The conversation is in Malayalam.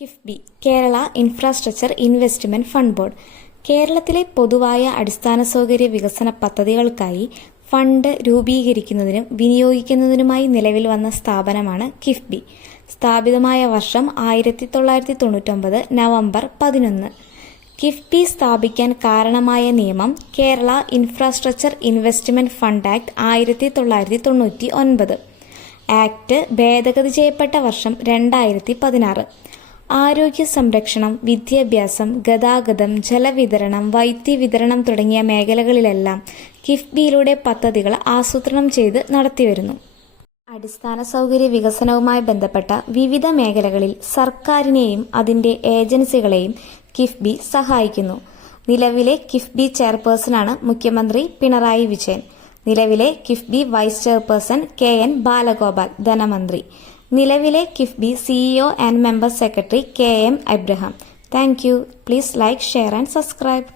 KIIFB Kerala infrastructure investment fund board കേരളത്തിലെ പൊതുവായ അടിസ്ഥാന സൗകര്യ വികസന പദ്ധതികൾക്കായി ഫണ്ട് രൂപീകരിക്കുന്നതിനും വിനിയോഗിക്കുന്നതിനുമായി നിലവിൽ വന്ന സ്ഥാപനമാണ് കിഫ്ബി. സ്ഥാപിതമായ വർഷം 1999 നവംബർ 11. കിഫ്ബി സ്ഥാപിക്കാൻ കാരണമായ നിയമം Kerala infrastructure investment fund act 1999. Act ഭേദഗതി ചെയ്യപ്പെട്ട വർഷം 2016. ആരോഗ്യ സംരക്ഷണം, വിദ്യാഭ്യാസം, ഗതാഗതം, ജലവിതരണം, വൈദ്യുതി വിതരണം തുടങ്ങിയ മേഖലകളിലെല്ലാം കിഫ്ബിയിലൂടെ പദ്ധതികൾ ആസൂത്രണം ചെയ്ത് നടത്തിവരുന്നു. അടിസ്ഥാന സൗകര്യ വികസനവുമായി ബന്ധപ്പെട്ട വിവിധ മേഖലകളിൽ സർക്കാരിനെയും അതിന്റെ ഏജൻസികളെയും കിഫ്ബി സഹായിക്കുന്നു. നിലവിലെ കിഫ്ബി ചെയർപേഴ്സണാണ് മുഖ്യമന്ത്രി പിണറായി വിജയൻ. നിലവിലെ KIIFB vice chairperson KN Balagopal, ധനമന്ത്രി. നിലവിലെ KIIFB CEO and member secretary KM Abraham. Thank you. Please like, share and subscribe.